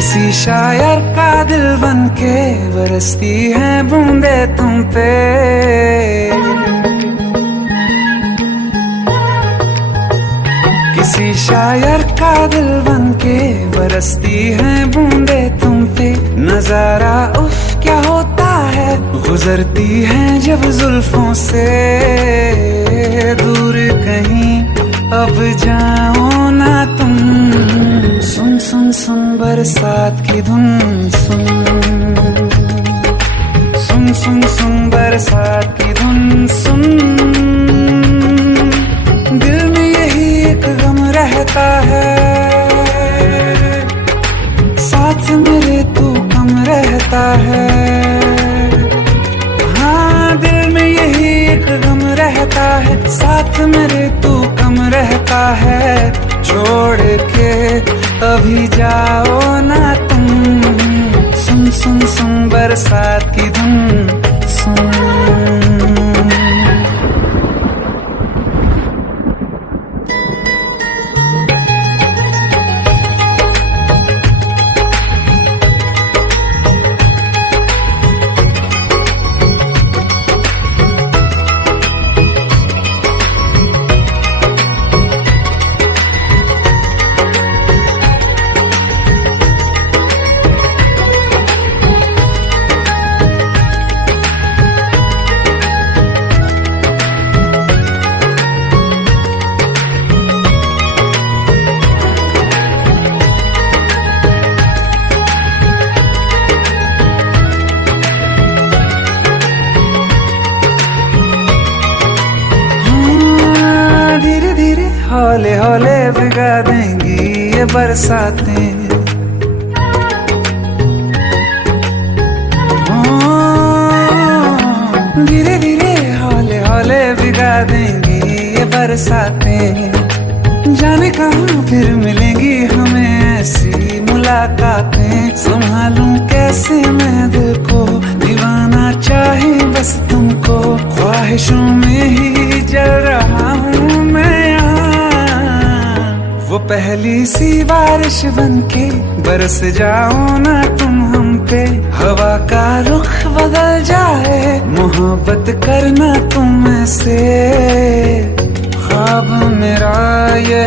किसी शायर का दिल बनके बरसती है बूंदे तुम पे। किसी शायर का दिल बनके बरसती है बूंदे तुम पे। नजारा उफ क्या होता है, गुजरती है जब जुल्फों से। दूर कहीं अब जाओ ना तुम, सुन सुन सुन बरसात की धुन सुन। सुन सुन सुन बरसात की धुन सुन। दिल में यही एक गम रहता है, साथ मेरे तू कम रहता है। हाँ दिल में यही एक गम रहता है, साथ मेरे तू कम रहता है। छोड़ के अभी जाओ ना तुम, सुन सुन सुन बरसात की धुन सुन। हौले हौले भिगा देंगी ये बरसातें। धीरे धीरे हौले हौले भिगा देंगी ये बरसातें। जाने कहाँ फिर मिलेंगी हमें ऐसी मुलाकातें। संभालूं कैसे मैं दिल को, दीवाना चाहे बस तुमको। ख्वाहिशों में ही जल रहा हूँ मैं यहाँ। वो पहली सी बारिश बनके बरस जाओ ना तुम हम पे। हवा का रुख बदल जाए, मोहब्बत करना तुम से। ख्वाब मेरा ये